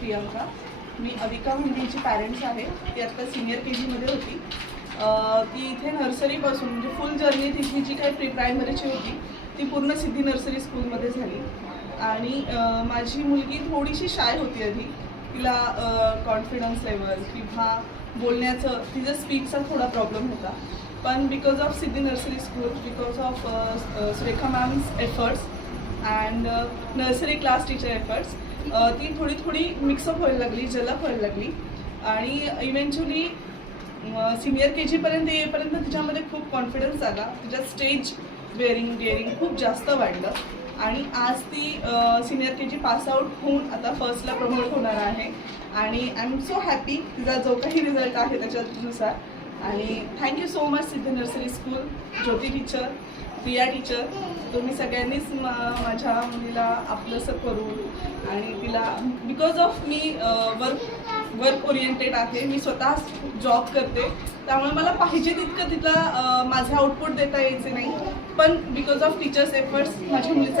प्रियंका. मी Avika हुंडीची parents आहे. ती आता सिनियर KG मध्ये होती. ती इथे नर्सरीपासून म्हणजे फुल जर्नी तिची जी काही प्री प्रायमरीची होती ती पूर्ण सिद्धी नर्सरी स्कूलमध्ये झाली. आणि माझी मुलगी थोडीशी शाय होती आधी. तिला कॉन्फिडन्स लेवल किंवा बोलण्याचं तिचा स्पीकचा थोडा प्रॉब्लेम होता. पण because of Siddhi nursery school, because of Surekha ma'am's efforts and nursery class teacher efforts, ती थोडी मिक्सअप व्हायला लागली, जलप व्हायला लागली. आणि इव्हेंच्युअली सिनियर KG पर्यंत येईपर्यंत तिच्यामध्ये खूप कॉन्फिडन्स आला. तिच्या स्टेज डेअरिंग खूप जास्त वाढलं. आणि आज ती सिनियर KG पास आउट होऊन आता फर्स्टला प्रमोट होणार आहे. आणि आय एम सो हॅपी तिचा जो काही रिझल्ट आहे त्याच्यानुसार. आणि थँक्यू सो मच सिद्धी नर्सरी स्कूल, ज्योती टीचर, प्रिया टीचर. तुम्ही सगळ्यांनीच माझ्या मुलीला आपलंसं करून आणि तिला because of me work oriented आहे, मी स्वतः जॉब करते, त्यामुळे मला पाहिजे तितकं तिला माझं आउटपुट देता यायचे नाही. पण बिकॉज ऑफ टीचर्स एफर्ट्स माझ्या मुलीचा